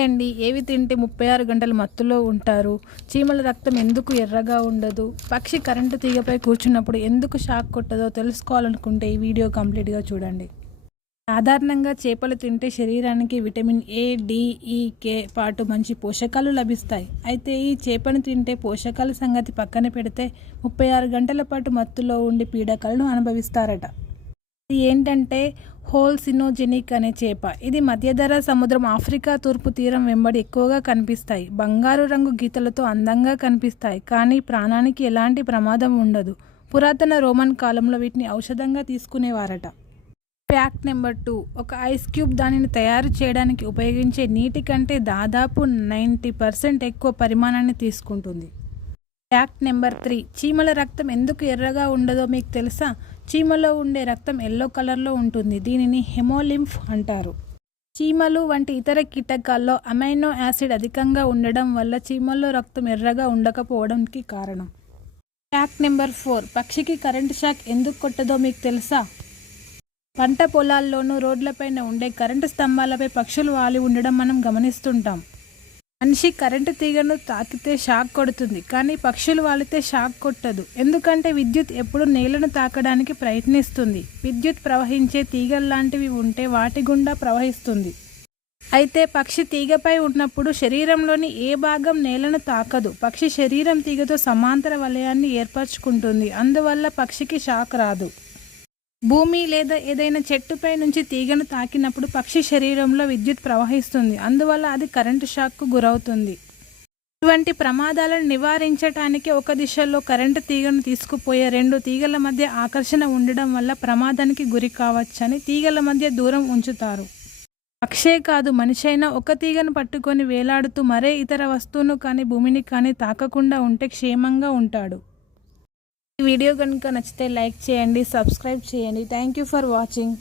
Hi అండి? ఏవి తింటే ముప్పై ఆరు గంటలు మత్తులో ఉంటారు? చీమల రక్తం ఎందుకు ఎర్రగా ఉండదు? పక్షి కరెంటు తీగపై కూర్చున్నప్పుడు ఎందుకు షాక్ కొట్టదో తెలుసుకోవాలనుకుంటే ఈ వీడియో కంప్లీట్గా చూడండి. సాధారణంగా చేపలు తింటే శరీరానికి విటమిన్ ఏ డిఈకే పాటు మంచి పోషకాలు లభిస్తాయి. అయితే ఈ చేపను తింటే పోషకాల సంగతి పక్కన పెడితే ముప్పై ఆరు గంటల పాటు మత్తులో ఉండి పీడకలను అనుభవిస్తారట. ఇది ఏంటంటే హోల్సినోజెనిక్ అనే చేప. ఇది మధ్యధరా సముద్రం ఆఫ్రికా తూర్పు తీరం వెంబడి ఎక్కువగా కనిపిస్తాయి. బంగారు రంగు గీతలతో అందంగా కనిపిస్తాయి. కానీ ప్రాణానికి ఎలాంటి ప్రమాదం ఉండదు. పురాతన రోమన్ కాలంలో వీటిని ఔషధంగా తీసుకునేవారట. Fact number two. ఒక ఐస్ క్యూబ్ దానిని తయారు చేయడానికి ఉపయోగించే నీటి కంటే దాదాపు నైంటీ పర్సెంట్ ఎక్కువ పరిమాణాన్ని తీసుకుంటుంది. Fact number three. చీమల రక్తం ఎందుకు ఎర్రగా ఉండదో మీకు తెలుసా? చీమలో ఉండే రక్తం ఎల్లో కలర్లో ఉంటుంది. దీనిని హెమోలింఫ్ అంటారు. చీమలు వంటి ఇతర కీటకాల్లో అమైనో యాసిడ్ అధికంగా ఉండడం వల్ల చీమల్లో రక్తం ఎర్రగా ఉండకపోవడానికి కారణం. Fact number four. పక్షికి కరెంటు షాక్ ఎందుకు కొట్టదో మీకు తెలుసా? పంట పొలాల్లోనూ రోడ్లపైన ఉండే కరెంటు స్తంభాలపై పక్షులు వాలి ఉండడం మనం గమనిస్తుంటాం. మనిషి కరెంటు తీగను తాకితే షాక్ కొడుతుంది కానీ పక్షులు వాలితే షాక్ కొట్టదు. ఎందుకంటే విద్యుత్ ఎప్పుడు నేలను తాకడానికి ప్రయత్నిస్తుంది. విద్యుత్ ప్రవహించే తీగల్లాంటివి ఉంటే వాటి గుండా ప్రవహిస్తుంది. అయితే పక్షి తీగపై ఉన్నప్పుడు శరీరంలోని ఏ భాగం నేలను తాకదు. పక్షి శరీరం తీగతో సమాంతర వలయాన్ని ఏర్పరచుకుంటుంది. అందువల్ల పక్షికి షాక్ రాదు. భూమి లేదా ఏదైనా చెట్టుపై నుంచి తీగను తాకినప్పుడు పక్షి శరీరంలో విద్యుత్ ప్రవహిస్తుంది. అందువల్ల అది కరెంటు షాక్కు గురవుతుంది. ఇటువంటి ప్రమాదాలను నివారించడానికి ఒక దిశలో కరెంటు తీగను తీసుకుపోయే రెండు తీగల మధ్య ఆకర్షణ ఉండడం వల్ల ప్రమాదానికి గురి కావచ్చని తీగల మధ్య దూరం ఉంచుతారు. పక్షే కాదు మనిషి అయినా ఒక తీగను పట్టుకొని వేలాడుతూ మరే ఇతర వస్తువును కానీ భూమిని కానీ తాకకుండా ఉంటే క్షేమంగా ఉంటాడు. ఈ వీడియో కనుక నచ్చితే లైక్ చేయండి సబ్స్క్రైబ్ చేయండి. Thank you for watching